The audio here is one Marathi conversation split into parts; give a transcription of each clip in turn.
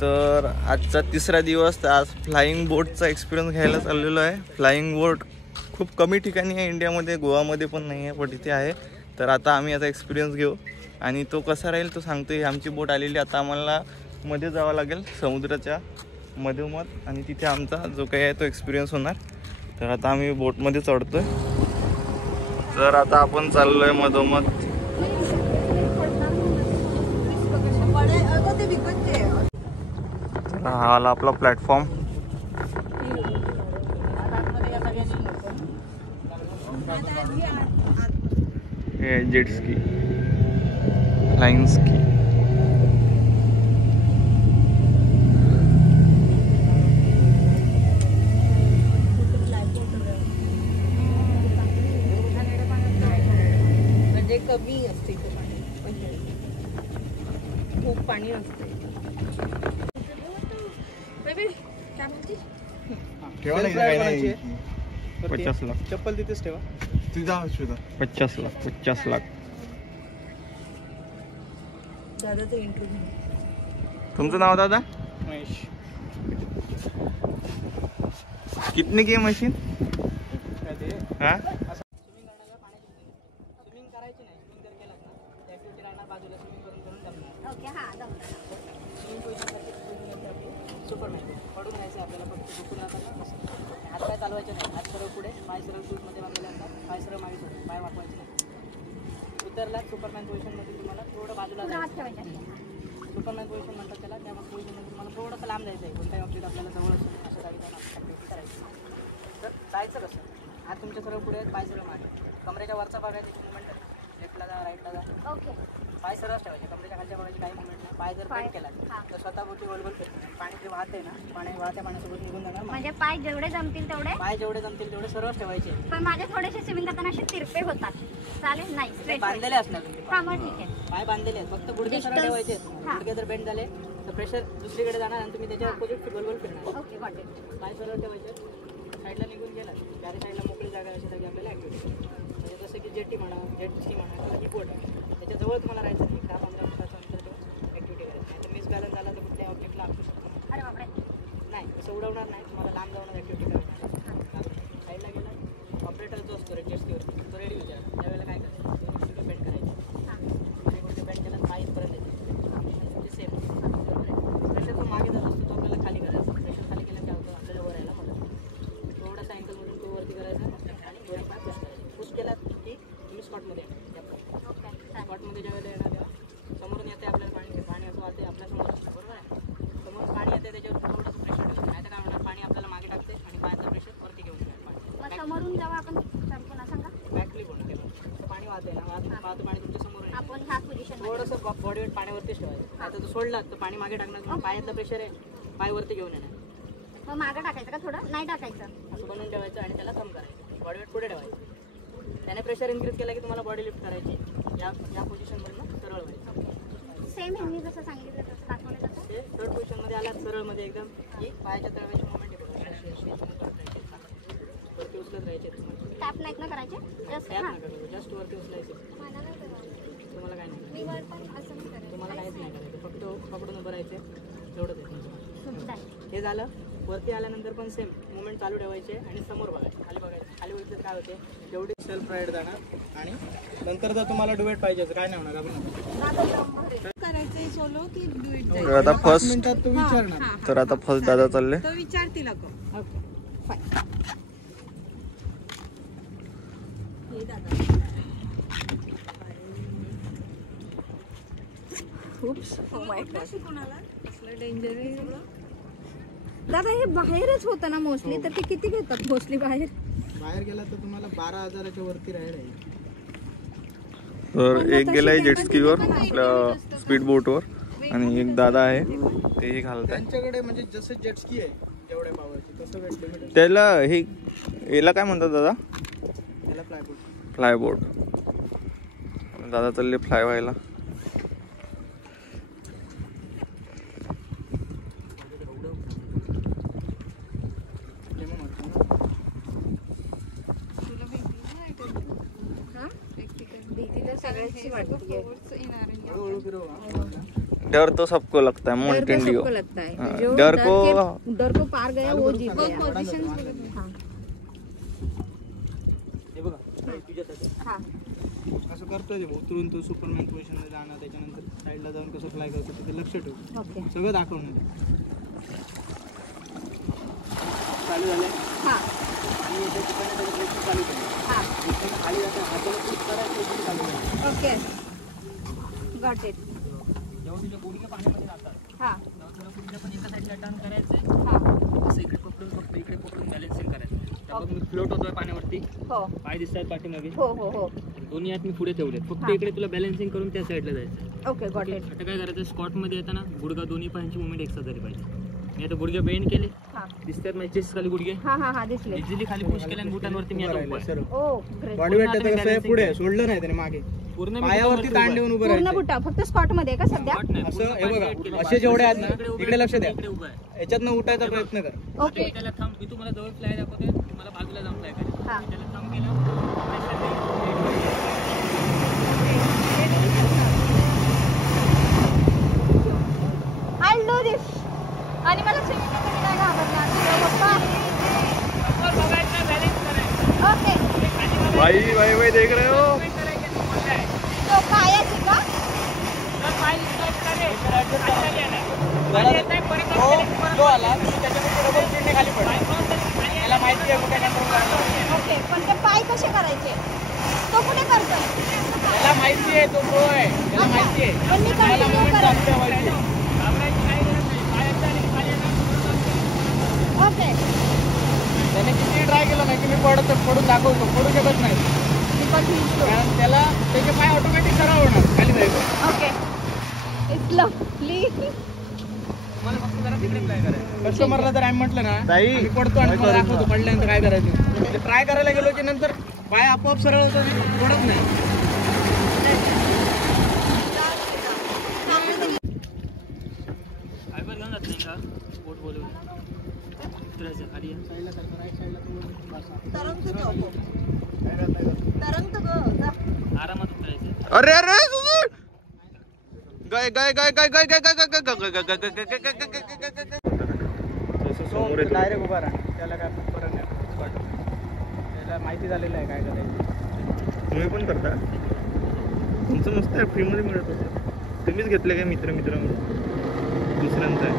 तर आजचा तिसरा दिवस. आज फ्लाइंग बोटचा एक्सपिरियन्स घ्यायला चाललेलो आहे. फ्लाइंग बोट खूप कमी ठिकाणी आहे इंडियामध्ये, गोवामध्ये पण नाही आहे, पण इथे आहे. तर आता आम्ही याचा एक्सपिरियन्स घेऊ आणि तो कसा राहील तो सांगतोय. आमची बोट आलेली, आता आम्हाला मध्ये जावं लागेल समुद्राच्या मधोमध आणि तिथे आमचा जो काही आहे तो एक्सपिरियन्स होणार. तर आता आम्ही बोटमध्ये चढतोय. तर आता आपण चाललोय मधोमध. हा आला आपला प्लॅटफॉर्म. हे जेट स्की, फ्लाइंग स्की. म्हणजे कमी असते खूप पाणी असते. ठेवा 50 लाख. चप्पल तिथेच ठेवा. 50 लाख 50 लाख. दादाचा इंटरव्ह्यू. तुमचं नाव दादा? महेश. कितने की मशीन? हाँ स्विमिंग करायची नाही. स्विमिंग जर केलात ना त्या ॲक्टिव्हिटी राहणार बाजूला. स्विमिंग करून करून जमणार. ओके हां जमणार. स्विमिंग पोझिशनसाठी सुपरमॅन पडून राहायचं आपल्याला. फक्त झुकून राहतात ना तसं. हात पाय चालवायचे नाही. हात सरळ पुढे, पाय सरळ शूटमध्ये बांधलेले असतात. पाय सरळ मागे सोडून, पाय वाकवायचे नाही. उतरला सुपरमॅन पोझिशनमध्ये तुम्हाला थोडं बाजूला जायचं. सुपरमॅन पोझिशन म्हणतात त्याला. त्या पोझिशनमध्ये तुम्हाला थोडंसं लांब जायचं आहे. कोणत्याही बाबतीत आपल्याला जवळ असेल अशा जागी जाऊन ॲक्टिव्हिटी करायची. तर जायचं कसं? हात तुमच्या सरळ पुढे आहेत, पाय सरळ मागे. कमरेच्या वरचा भाग आहे त्याची मुवमेंट लेफ्टला जा, राईटला जा. ओके. पाय सरळ ठेवायचे. कमरेच्या खालच्या भागाची काही मुवमेंट नाही. पाय जर बेंड केला तर स्वतः भोवती गोल गोल फिरते. पाणी जे वाहते ना, वाहत्या पाण्यासोबत निघून जाणार. म्हणजे पाय जेवढे जमतील तेवढे, पाय जेवढे जमतील तेवढे सरळ ठेवायचे. पण माझे थोडेसे स्विमिंग करताना असे तिरपे होतात. चालेल? नाही स्ट्रेट बांधलेले असणार तुमचे हां मग ठीक आहे. पाय बांधलेले आहेत. फक्त गुडघे सरळ ठेवायचे. गुडघे जर बेंड झाले तर प्रेशर दुसरीकडे जाणार आणि तुम्ही त्याच्या अपोजिट गोल गोल फिरणार. Okay got it. पाय सरळ ठेवायचे. साईडला निघून गेला चारी साईडला मोकळी जागा अशी जागी आपल्याला ॲक्टिव्हिटी. म्हणजे जसं की जेटी म्हणा, जेट स्की म्हणा किंवा ही बोट आहे त्याच्याजवळ तुम्हाला राहायचं नाही. 10-15 फुटाचं अंतर ठेवून ॲक्टिव्हिटी करायची. नाही तर मिस बॅलन्स झाला तर कुठल्या ऑब्जेक्टला आपू शकतो. अरे बापरे. नाही तसं उडवणार नाही. तुम्हाला लांब जाऊन ॲक्टिव्हिटी करायची. साईडला गेला ऑपरेटर जो असतो जेट स्कीवर तो रेडी होता. त्यावेळेला काय करायचं? बेंड करायचं. आणि कुठे बेंड केला पाय इथपर्यंत येते. ते सेम प्रेशर तो मागे जात असतो तो आपल्याला खाली करायचा. प्रेशर खाली केलं काय होतं? आपल्याला वर यायला मदत. थोडासा अँगलमधून तो वरती करायचा आणि दोन्ही पाय पुश करायचे. पुश केला की तुम्ही स्पॉटमध्ये येणार. स्पॉटमध्ये ज्या वेळेला येणार तेव्हा समोरून येते आपल्याला पाणी. पाणी असं वाटते आपल्यासमोर असतं बरोबर आहे. समोर पाणी येते त्याच्यावर थोडंसं प्रेशर ठेवतो. नाही तर काय होणार? पाणी आपल्याला मागे टाकते आणि पायाचं प्रेशर वरती घेऊन येणार. समोरून जेव्हा आपण पुन्हा सांगा बॅकफ्लिप होणार ते पाणी वाहते ना, वाहतं पाणी तुमच्या समोर आहे. आपण ह्या पोझिशन थोडंसं बॉडी वेट पाण्यावरतीच ठेवायचं. आता तो सोडला तर पाणी मागे टाकणार. पायातलं प्रेशर आहे पाय वरती घेऊन येणार. मग मागं टाकायचं का थोडं? नाही टाकायचं. असं बनवून ठेवायचं आणि त्याला थंब करायचं. बॉडी वेट पुढे ठेवायचं. त्याने प्रेशर इन्क्रीज केला की तुम्हाला बॉडी लिफ्ट करायची. या पोझिशनमधून सरळ व्हायचं. सेम ह्यांनी जसं सांगितलं तसं दाखवलं जातं. ते थर्ड पोझिशनमध्ये आला सरळमध्ये एकदम की पायाच्या तळव्याची मुवमेंट आहे. वरती उचलत राहायचे. टॅप नाही ना करायचे. जस्ट टॅप नका करू. जस्ट वरती उचलायचे. तुम्हाला काय नाही. तुम्हाला काहीच नाही करायचं. फक्त पकडून उभं राहायचे. एवढंच आहे. हे झालं. वरती आल्यानंतर पण सेम मुवमेंट चालू ठेवायचे आणि समोर बघायचं. खाली बघायचं. खाली बघितलं काय होते? तेवढी सेल्फ राईड जाणार आणि नंतर जर तुम्हाला डुएट पाहिजे काय नाही होणार. आपण करायचंय सोलो की डुएट? तर आता फर्स्ट मिनिटात तो विचारणार. तर आता फर्स्ट दादा चालले. तो विचारतील अगं. Okay fine. हे दादा डेंजर आहे दादा. हे बाहेरच होतं ना मोस्टली. तर ते किती घेतात मोस्टली बाहेर गेला तर तुम्हाला 12,000च्या वरती राहील. तर एक गेलाय जेट स्कीवर आपल्या स्पीड बोटवर आणि एक दादा आहे तेही घालत आहे. त्यांच्याकडे म्हणजे जसं जेट स्की आहे जेवढ्या पावरची तसं वेट लिमिट. त्याला हे याला काय म्हणतात दादा? त्याला फ्लाय बोट. दादा चालले फ्लाय व्हायला. सगळ्यांची वाटते. डर तो सबको लगता है डर तो माउंटेन ड्यू। सबको लगता है हाँ, जो डर डर को पार गया वो जीत गया हाँ हे बघा तुझ्यासाठी हाँ असं करतोय जे उतरून तू सुपरमॅन पोझिशनला जाणार, त्याच्यानंतर साईडला जाऊन कसं फ्लाय करतो तिथे लक्ष ठेव, ओके सगळं दाखवणार चालू झालंय हाँ आणि याच्या ठिकाणी त्याचं ब्रेक चालू केलं, हाँ इथून खाली जातं हाताला पुश करायचं इथून चालू करायचं. ओके गॉट इट जेव्हा तुझ्या गुडघे पाण्यामध्ये जातात हाँ तेव्हा तुला गुडघे पण एका साईडला टर्न करायचं, हाँ असं इकडे पकडून फक्त इकडे पकडून बॅलन्सिंग करायचं. त्यामुळे मी फ्लोट होतोय पाण्यावरती, हो पाय दिसतात पाठीमागे, हो हो हो दोन्ही हात मी पुढे ठेवलेत, फक्त हा. इकडे तुला बॅलन्सिंग करून त्या साईडला जायचं. ओके गॉट इट आता काय करायचं, स्कॉट मध्ये येताना गुडघा दोन्ही पायांची मुवमेंट एक्स्ट्रा झाली पाहिजे. मी आता गुडघे बेंड केले, हाँ दिसतात माझे चेस्ट खाली गुडघे हाँ हाँ हाँ दिसले इझिली खाली पुश केल्या आणि बुटांवरती मी आता उभा आहे. ओ ग्रेट बॉडी वेट त्याचं कसं आहे पुढे सोडलं नाही त्याने मागे, पूर्ण पायावरती ताण देऊन उभं पूर्ण राहायचं. बुटा फक्त स्कॉट मध्ये आहे का सध्या असं हे बघा, असे जेवढे आहेत ना तिकडे लक्ष द्या, याच्यातनं उठायचा प्रयत्न कर. ओके त्याला थांब, मी तुम्हाला जवळ फ्लाय दाखवतोय, तुम्हाला बाजूला जाऊन फ्लाय करायचं. हा. त्याला थांब केलं, आय डू दिस आणि मला स्विमिंग मध्ये नाही घाबरणार ओके भाई भाई भाई देख रहे हो तो पायाची का जो आला त्याच्यामध्ये डबल स्पीडने खाली पडला, त्याला माहिती आहे कुठे कंट्रोल करायचं. ओके पण ते पाय कसे करायचे तो कुठे करतो त्याला माहिती आहे, तो प्रो आहे, त्याला माहिती आहे. पण मी त्याला कंटिन्यू movement करत जास्त ठेवायची. ओके त्याने किती ट्राय केलं नाही की मी पडून दाखवतो, पडू शकत नाही, कारण त्याला त्याचे पाय ऑटोमॅटिक सरळ होणार खाली जायचं. ओके इट्स लवली मला फक्त जरा तिकडे ट्राय करायचं. कस्टमरला जर आम्ही म्हटलं ना ताई, मी पडतो आणि काय तुम्हाला करू दाखवतो पडल्यानंतर काय करायचं, ट्राय करायला गेलो की नंतर पाय आपोआप सरळ होतो, पडत नाही. फायबर घेऊन जात नाही का बोट बोलून उतरायचं खाली साईडला सारखं राईट साईडला आरामात उतरायचं. अरे अरे गाय गाय गाय गाय गाय गाय गाय गाय गाय गाय गाय गाय गाय गाय गाय गाय गाय. समोर येतो. डायरेक्ट उभा राहा, त्याला काय फरक नाही, त्याला माहिती झालेलं आहे काय करायचं. तुम्ही पण करता, तुमचं मस्त आहे, फ्रीमध्ये मिळत होतं. तुम्हीच घेतले काय मित्र मित्र म्हणून दुसऱ्यांचं आहे.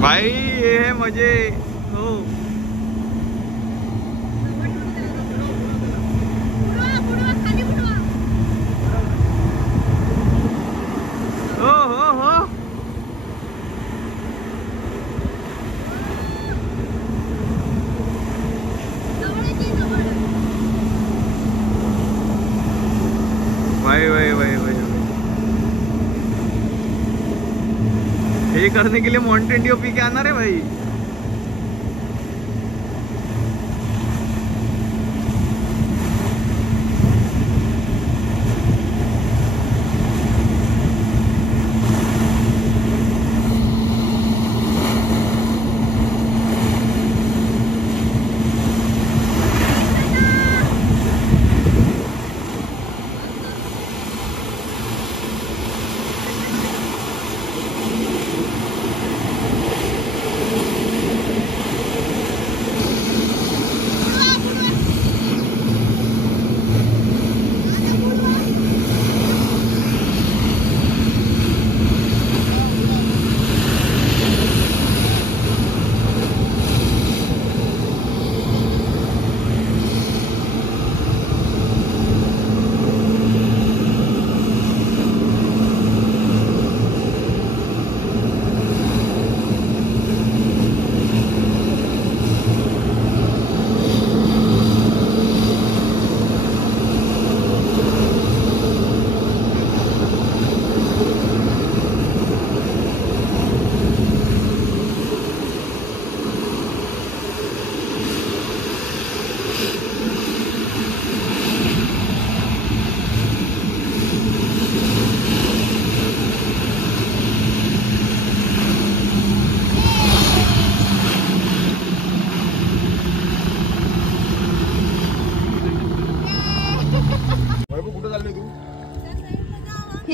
भाई ये है मजे हो. हो हो हो भाई भाई भाई भाई ये करने के लिए माउंटेन ड्यू पी के आना रे भाई.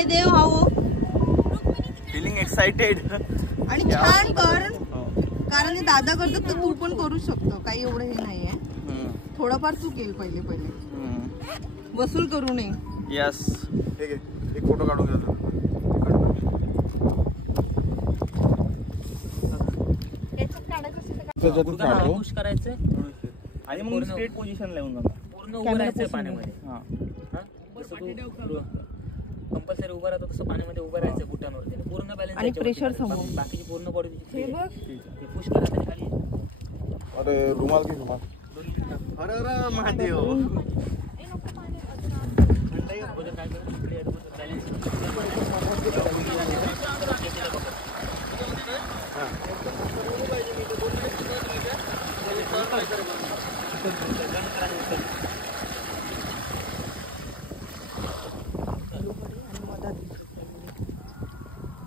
हे देव हाव फिलिंग एक्साइटेड. आणि छान कर, कारण हे दादा करतात तर तू पण करू शकतो. काही एवढं हे नाहीये. थोडंफार तू केल पहिले वसूल करू नये. यस. एक फोटो काढून घ्या. पुश करायचं आणि मग स्ट्रेट पोझिशन लावून जाणार. पूर्ण उभं राहायचं पाण्यामध्ये. कंपल्सरी उभं राहतो तसं पाण्यामध्ये उभं राहायचं बुटांवरती पूर्ण बॅलन्स आणि प्रेशर समोर. बाकीची पूर्ण बॉडी पुश करा खाली. अरे रुमाल की रुमाल. अरे महादेव.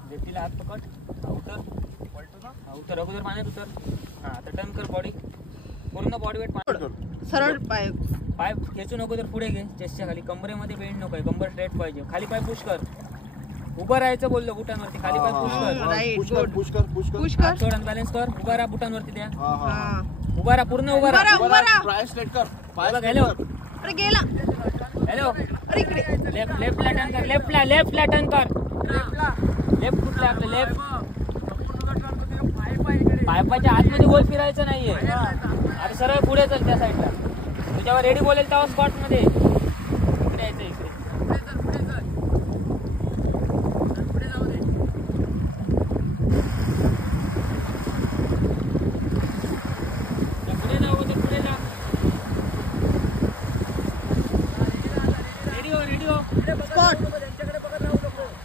लेफ्टीला हात पकड. उतर उतर अगोदर पाण्यात उतर. हा आता टर्न कर बॉडी. पूर्ण बॉडी वेट सरळ पाय खेचून अगोदर पुढे घे. चेस्टच्या खाली. कमरेमध्ये बेंड नको आहे. कंबर स्ट्रेट पाहिजे. खाली पाय पुश कर. उभं राहायचं बोललो बुटांवरती. खाली पाय पुश कर. राईट पुश कर पुश कर पुश कर. पुश कर. सोड आणि बॅलन्स कर. उभा राहा बुटांवरती द्या. हा उभा राहा. पूर्ण उभा राहा. उभा राहा. पाय स्ट्रेट कर. पाय हॅलो अरे गेला. हॅलो अरे इकडे लेफ्टला टर्न कर. लेफ्टला टर्न कर. लेफ्ट कुठला आपलं लेफ्ट. पायपाच्या आतमध्ये गोल फिरायचं नाहीये. आता सरळ पुढे चल त्या साईडला. तुझ्यावर रेडी बोलेल तेव्हा स्पॉट मध्ये इकडे यायचं. इकडे पुढे जाऊ. पुढे जा. Radio spot.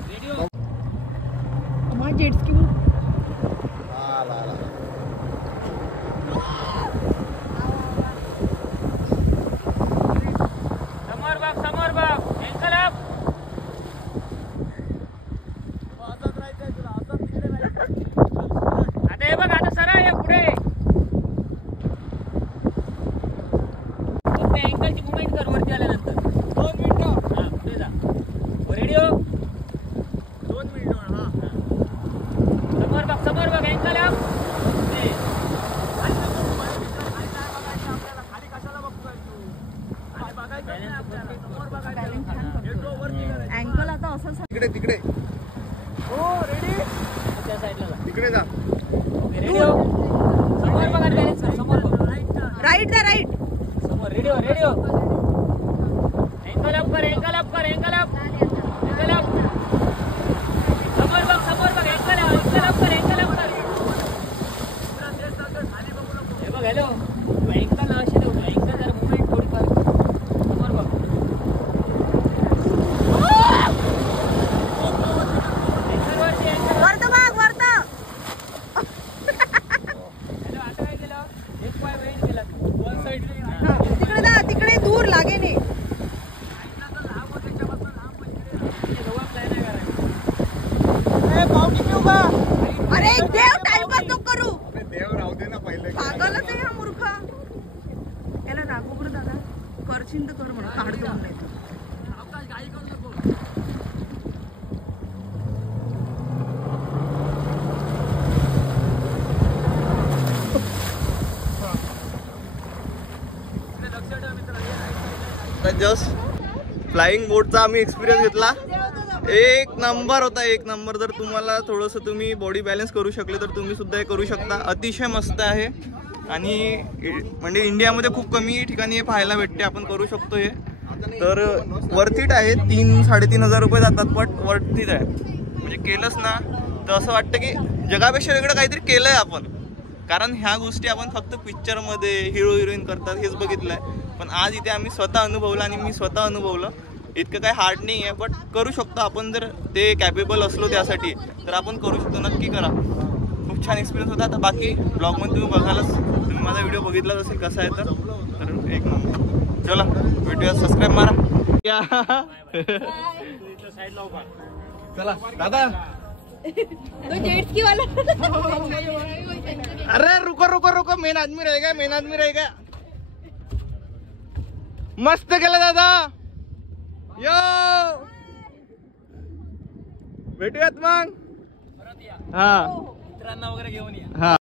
रेडिओ. मग जेट स्की समोर बघ. Ankle up. आता हे बघ. आता सरळ ये पुढे. फक्त एंकलची मुवमेंट कर वरती आल्यानंतर. 2 मिनिटं. हा पुढे जा. रेडिओ. 2 मिनिटं. हा समोर बघ. Ankle up. अँकल आता असं तिकडे तिकडे हो रेडी. त्या साईडला जा. तिकडे जा. रेडिओ. समोर बघा. बॅलन्स कर. समोर बघ. राईट दा राईट. समोर रेडिओ. एंकल अप कर. Ankle up. समोर बघ. एंकल अप कर. हे बघ. हॅलो एंकल अशी देऊ. एंकल जरा मुवमेंट थोडीफार समोर बघ. वरत बघ वरत. हॅलो आता काय केलं. एक पाय वेट केला. One side. तिकडे जा. तिकडे दूर लागे नाही. अरे देव टाइमपास नको करू. देव राहू दे ना पहिले. पागलच आहे हा मूर्ख. याला दाखव बरं दादा. करशील तर कर म्हणा. काढतो नाही. जस्ट फ्लाइंग बोटचा आम्ही एक्सपिरियन्स घेतला. एक नंबर होता. एक नंबर. जर तुम्हाला थोडंसं तुम्ही बॉडी बॅलन्स करू शकले तर तुम्ही सुद्धा हे करू शकता. अतिशय मस्त आहे आणि म्हणजे इंडियामध्ये खूप कमी ठिकाणी हे पाहायला भेटते. आपण करू शकतो हे. तर वर्थ इट आहे. 3-3.5 रुपये जातात पण वर्थ इट आहे. म्हणजे केलंच ना तर असं वाटतं की जगापेक्षा वेगळं काहीतरी केलंय आपण. कारण ह्या गोष्टी आपण फक्त पिक्चरमध्ये हिरो हिरोईन करतात हेच बघितलं आहे. पण आज इथे आम्ही स्वतः अनुभवलं आणि मी स्वतः अनुभवलं. इतकं काही हार्ड नाही आहे बट करू शकतो आपण. जर ते कॅपेबल असलो त्यासाठी तर आपण करू शकतो. नक्की करा. खूप छान एक्सपिरियन्स होता. आता बाकी ब्लॉगमध्ये तुम्ही बघालच. तुम्ही माझा व्हिडिओ बघितलाच असेल कसा आहे तर एक नंबर. चला व्हिडिओ सबस्क्राईब मारा. चला दादा. तो जेट स्की वाला. अरे रुको मेन आदमी रहेगा. मस्त केलं दादा. यो भेटूयात मग. परत या हा मित्रांना वगैरे घेऊन या. हा